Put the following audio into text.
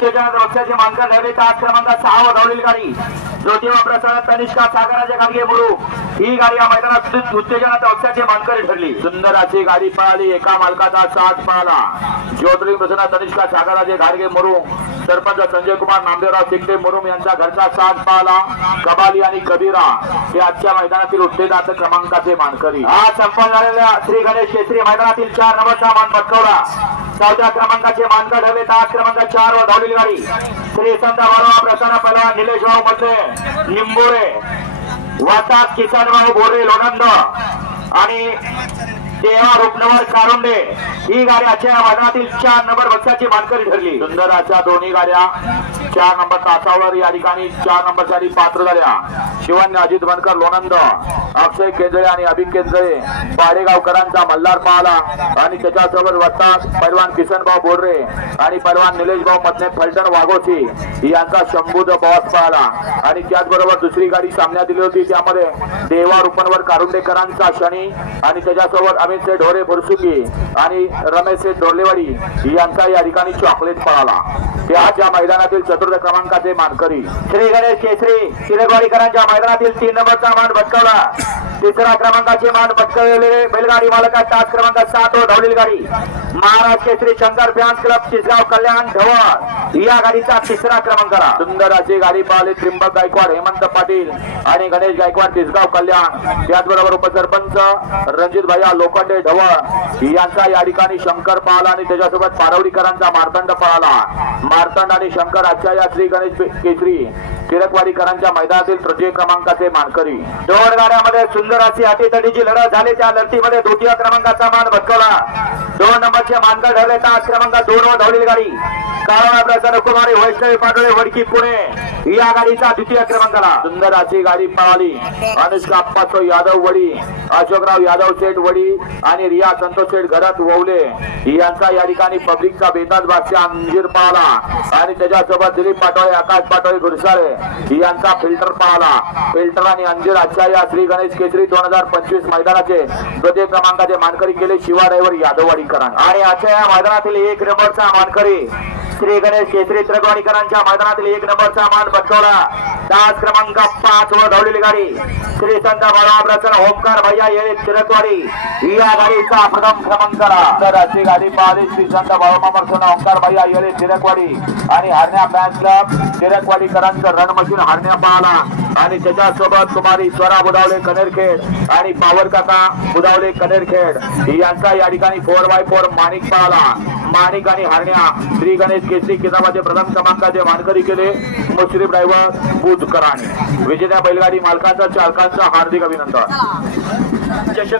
पक्षाचे मानकर ठरले तास क्रमांक सहा व धावलेली गाडी. ज्योतिबा प्रसाद तनिष्का सागराचे गाडगे मुरू. ही गाडी या मैदानात उत्तेजना पक्षाचे मानकरी ठरली. सुंदर अशी गाडी पळाली. एका मालकाचा साथ पळाला. ज्योतिर्लिंग प्रसन्न तनिष्का सागराचे गाडगे मुरू. सरपंच संजय कुमार नामदेवराव शिंदे मुरुम यांचा घरचा साथ पाहला कबाली आणि कबीरा हे आजच्या मैदानातील उत्तेजात क्रमांकाचे मानकरी. आज संपन्न झालेल्या श्री गणेश केसरी मैदानातील चार नंबरचा मान पटकवला. चौथ्या क्रमांकाचे मानकर ठरले तास क्रमांक चार वर धावलेली गाडी. श्री संत बाळवा प्रसन्न पहलवान निलेश भाऊ मध्ये निंबोरे वातात किसन भाऊ बोरे लोणंद आणि देवा रुपनवर कारुंडे ही गाडी आजच्या मैदानातील चार नंबर बक्षाची मानकरी ठरली. सुंदराच्या दोन्ही गाड्या चार नंबर तासावर या ठिकाणी चार नंबरसाठी पात्र झाल्या. शिवान्य अजित बनकर लोणंद अक्षय केंद्रे आणि अभिक केंद्रे पाडेगावकरांचा मल्हार पाहला. आणि त्याच्यासोबत वस्तात पैलवान किसनभाऊ बोर्रे आणि पैलवान निलेशभाऊ मतने फलटण वाघोशी यांचा शंभूद बॉस पाहला. आणि त्याचबरोबर दुसरी गाडी सामन्यात दिली होती. त्यामध्ये देवा रुपनवर कारुंडेकरांचा शनी आणि त्याच्यासोबत अमित से ढोरे भुरसुकी आणि रमेश से डोर्लेवाडी यांचा या ठिकाणी चॉकलेट पळाला ते आज मैदानातील चतुर्थ क्रमांकाचे मानकरी श्री गणेश केसरी शिरेवाडीकरांच्या मैदानातील तीन नंबरचा मान भटकवला. तिसरा क्रमांकाचे मान भटकवलेले बैलगाडी मालका तास क्रमांक सात व धावलेली गाडी. महाराज केसरी शंकर फॅन्स क्लब शिसगाव कल्याण ढवळ या गाडीचा तिसरा क्रमांक सुंदर अशी गाडी पाहिली त्रिंबक गायकवाड हेमंत पाटील आणि गणेश गायकवाड तिसगाव कल्याण. त्याचबरोबर उपसरपंच रणजित भैया लोखंडे ढवळ यांचा या ठिकाणी शंकर पाहला आणि त्याच्यासोबत पारवडीकरांचा मार्तंड पळाला. मार्तंड आणि शंकर आजच्या या श्री गणेश केसरी. टिळकवाडीकरांच्या मैदानातील तृतीय क्रमांकाचे मानकरी. दोन गाड्यामध्ये सुंदर अशी अटीतटीची लढत झाली. त्या लढतीमध्ये द्वितीय क्रमांकाचा मान भटकवला. दोन नंबरचे मानकर ठरले. तास क्रमांक दोन वर धावलेली गाडी. काळा प्रसन्न कुमारी वैष्णवी पाटोळे वडकी पुणे. या गाडीचा द्वितीय क्रमांकाला सुंदर अशी गाडी पळाली. अनुष्का अप्पासो यादव वडी अशोकराव यादव शेठ वडी आणि रिया संतोष शेठ घरात ववले यांचा या ठिकाणी पब्लिकचा बेताज बादशाह अंजीर पाहला आणि त्याच्यासोबत दिलीप पाटोळे आकाश पाटोळे गुरसाळे यांचा फिल्टर पाहला फिल्टर आणि अंजीर आजच्या या श्री गणेश केसरी दोन हजार पंचवीस मैदानाचे द्वितीय क्रमांकाचे मानकरी केले शिवा ड्रायव्हर यादववाडीकरांना आणि आजच्या या मैदानातील एक नंबरचा मानकरी श्री गणेश केसरी त्रिकोणीकरांच्या मैदानातील एक नंबरचा मान पटकवला. दास क्रमांक पाच वर धावलेली गाडी. श्री संत बाळाप्रसन्न होमकार भैया येळे तिरकवाडी या गाडीचा प्रथम क्रमांकाला तर अशी गाडी पाहिली श्री संत बाळाप्रसन्न होमकार भैया येळे तिरकवाडी आणि हरण्या फॅन क्लब तिरकवाडीकरांचं रणमशीन मशीन हरण्या पाहला आणि त्याच्यासोबत कुमारी स्वरा बुधावले कनेरखेड आणि पावर काका बुधावले कनेरखेड. यांचा या ठिकाणी फोर बाय फोर माणिक पाहला माणिक आणि हारण्या. श्री गणेश केसरी किताबाचे प्रथम क्रमांकाचे मानकरी केले. मुश्रीफ ड्रायव्हर बुधकरांनी विजेत्या बैलगाडी मालकांचा चालकांचा हार्दिक अभिनंदन.